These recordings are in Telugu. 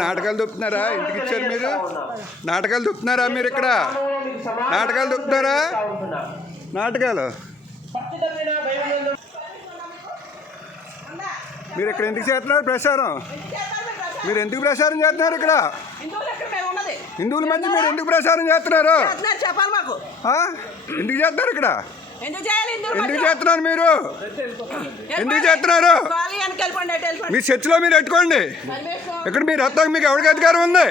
నాటకాలు దొప్పుతున్నారా? ఇంటికి ఇచ్చారు మీరు? నాటకాలు దొప్పుతున్నారా మీరు ఇక్కడ? నాటకాలు దొప్పుతున్నారా? నాటకాలు? మీరు ఇక్కడ ఎందుకు చేస్తున్నారు ప్రసారం? మీరు ఎందుకు ప్రసారం చేస్తున్నారు ఇక్కడ? హిందువులు మధ్య మీరు ఎందుకు ప్రసారం చేస్తున్నారు? చేస్తున్నారు చెప్పాలి మాకు. ఆ? ఎందుకు చేస్తున్నారు ఇక్కడ? ఎందుకు? చేస్తున్నారు మీరు. ఎందుకు చేస్తున్నారు? మీ చర్చిలో మీరు పెట్టుకోండి. ఇక్కడ మీరు వస్తాక మీకు ఎవరికి అధికారం ఉంది?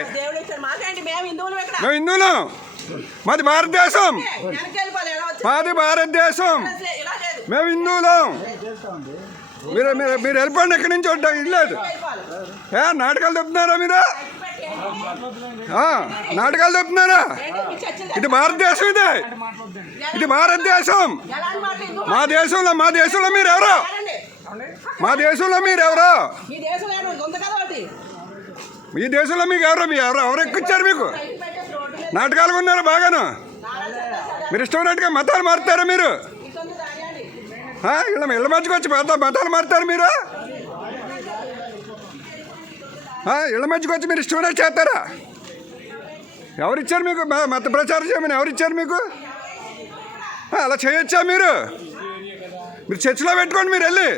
మేము హిందువులు మాది భారతదేశం. మాది భారతదేశం. మేము హిందువులం. మీరు మీరు మీరు వెళ్ళిపోండి ఇక్కడి నుంచి ఉంటాం? ఇల్లేదు ఏ నాటకాలు చెప్తున్నారా మీరు? నాటకాలు చెప్తున్నారా? ఇది భారతదేశం ఇది. ఇది భారతదేశం. మా దేశంలో మా దేశంలో మీరు ఎవరు మా దేశంలో మీరు ఎవరు మీ దేశంలో మీకు ఎవరు? మీ ఎవరు? ఎవరు ఎక్కిచ్చారు మీకు? నాటకాలు ఉన్నారు బాగాను? మీరు ఇష్టమైనట్టుగా మతాలు మారుతారా మీరు? ఇళ్ళ ఇళ్ళ మధ్యకి వచ్చి మతాలు మారుతారు మీరు? ఇళ్ళ మధ్యకి వచ్చి మీరు ఇష్టం చేస్తారా? ఎవరిచ్చారు మీకు? మ- మత ప్రచారం చేయమని ఎవరిచ్చారు మీకు? అలా చేయొచ్చా మీరు? మీరు చర్చిలో పెట్టుకోండి మీరు వెళ్ళి.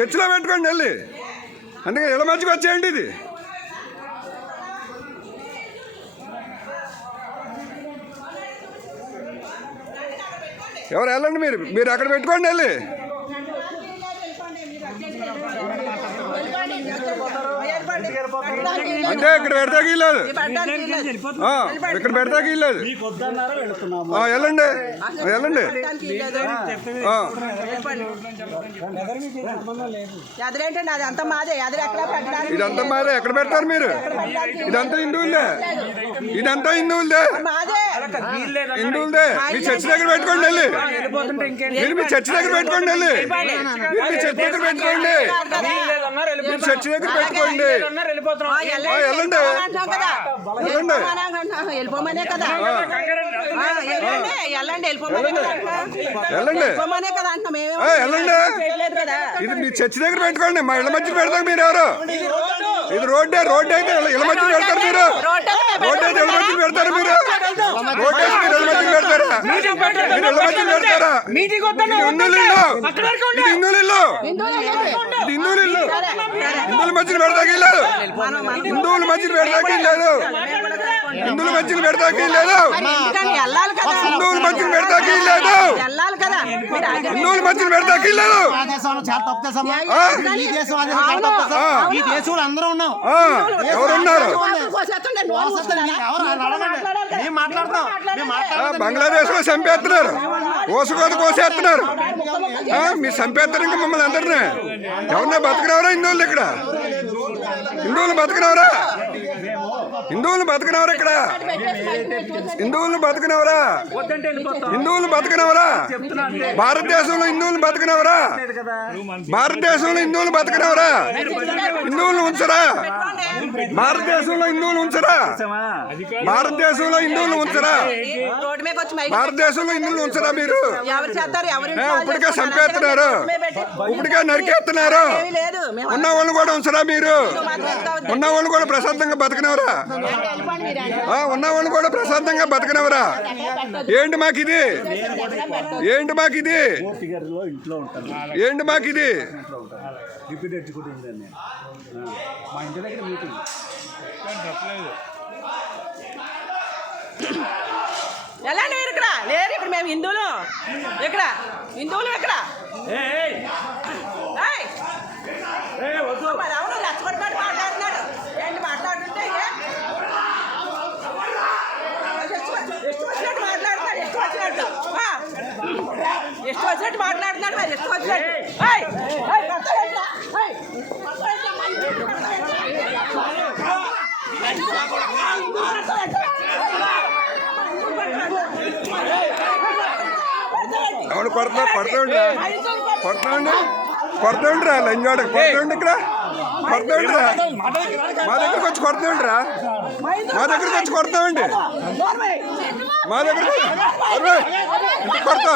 చర్చిలో పెట్టుకోండి వెళ్ళి. అందుకే ఇళ్ళ మధ్యకి వచ్చేయండి ఇది. ఎవరు వెళ్ళండి మీరు? మీరు అక్కడ పెట్టుకోండి వెళ్ళి. అంటే ఇక్కడ పెడతాకి లేదు ఇక్కడ పెడతాకి లేదు వెళ్ళండి. ఆ, వెళ్ళండి. ఎదురేంటండి అది అంతా మాదే. ఎదురు ఎక్కడ పెట్టడానికి ఇదంతా మారే ఎక్కడ పెడతారు మీరు? ఇదంతా హిందువులదే. ఇదంతా హిందువులదే. మాదే. హిందువులదే మీ చర్చి దగ్గర పెట్టుకోండి వెళ్ళి. మీరు మీ చర్చి దగ్గర పెట్టుకోండి వెళ్ళి. మీరు మీ చర్చి దగ్గర పెట్టుకోండి. మీరు చర్చి దగ్గర పెట్టుకోండి. వెళ్ళండి. వెళ్ళండి. వెళ్ళిపోమని కదా. వెళ్ళండి. వెళ్ళిపోమనే కదా ఇది మీ చర్చి దగ్గర పెట్టుకోండి. మా ఇళ్ళ మధ్య పెడతారు మీరు ఎవరు? ఇది రోడ్డే. రోడ్డు అయితే ఇళ్ళ- ఇళ్ళ మధ్య పెడతారు మీరు. మధ్య పెడతారు మీరు? అయితే మీరు మధ్య పెడతారా? మీరు పెడతారా? మీటింగ్ ఇది హిందువుల ఇల్లు ఇది హిందువుల ఇల్లు ఇది హిందువుల ఇల్లు హిందువుల మధ్యన పెడతాకి లేదు హిందువుల మధ్యన పెడతాకి లేదు హిందువుల మధ్యన పెడతాకి లేదు హిందువుల మధ్యన పెడతాకి లేదు హిందువుల మధ్యన పెడతాకి లేదు ఆ దేశంలో చాలా తప్పు? ఈ దేశం ఆ? దేశం చాలా తప్పు చేసాం. ఈ దేశంలో అందరూ ఉన్నాం. ఎవరున్నారు. మేము మాట్లాడతాం. బంగ్లాదేశ్లో చంపేస్తున్నారు. ఓసుకోత కోసేస్తున్నారు. ఆ, మీరు చంపేస్తారు ఇంకా మమ్మల్ని అందరినీ. ఎవరన్నా బతకనవరా హిందువులు ఇక్కడ? హిందువులు బతకనవరా? హిందువులు బతకనవరా ఇక్కడ? హిందువులు బతకనవరా? హిందువులు బతకనవరా? భారతదేశంలో హిందువులు బతకనవరా? భారతదేశంలో హిందువులు బతకనవరా? హిందువులు ఉంచరా? భారతదేశంలో హిందువులు ఉంచరా? భారతదేశంలో హిందువులు ఉంచరా? భారతదేశంలో హిందువులు ఉంచరా మీరు? ఇప్పటికే చంపేస్తున్నారు. ఇప్పటికే నరికేస్తున్నారు. ఉన్న వాళ్ళు కూడా ఉంచరా మీరు? ఉన్న వాళ్ళు కూడా ప్రశాంతంగా బతకనవరా? వెళ్ళిపోండి మీరు అంటే. ఆ, ఉన్న వాళ్ళు కూడా ప్రశాంతంగా బతకనవరా ఏంటి మాకు ఇది ఏంటి మాకు ఇది ఏంటి మాకు ఇది డిప్యూటీ ఎగ్జిక్యూటివ్ ఉంటాను నేను ఆ, మా ఇంటి దగ్గర మీటింగ్ వెళ్ళండి మీరు ఇక్కడ? లేరు ఇప్పుడు మేము హిందువులు. ఇక్కడ హిందువులు ఇక్కడ ఏయ్! మరి అవును రెచ్చగొట్టుబడి ఎవడు కొడతా కొడతా ఉండరా కొడతా ఉండి? కొడతా ఉండరా లంజోడ కొడతా ఉండి ఇక్కడ? కొడతా ఉండరా మా దగ్గరకు వచ్చి కొడతా ఉండరా మా దగ్గరకు వచ్చి కొడతా ఉండి మా దగ్గరకు అరే, ఎందుకు కొడతా?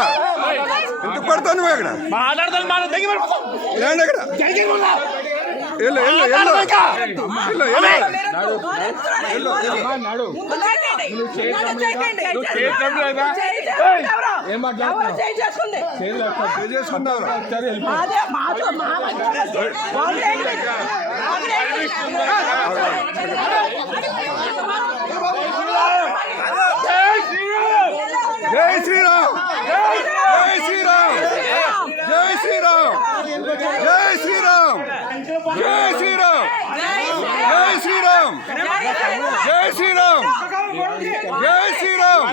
ఎందుకు కొడతావు నువ్వు ఇక్కడ? మాట్లాడతాను దగ్గర ఇక్కడ? జై శ్రీరామ్ జై శ్రీరామ్ జై శ్రీరామ్ జై శ్రీరామ్ జై శ్రీరామ్ జై శ్రీరామ్ జై శ్రీరామ్ జై శ్రీరామ్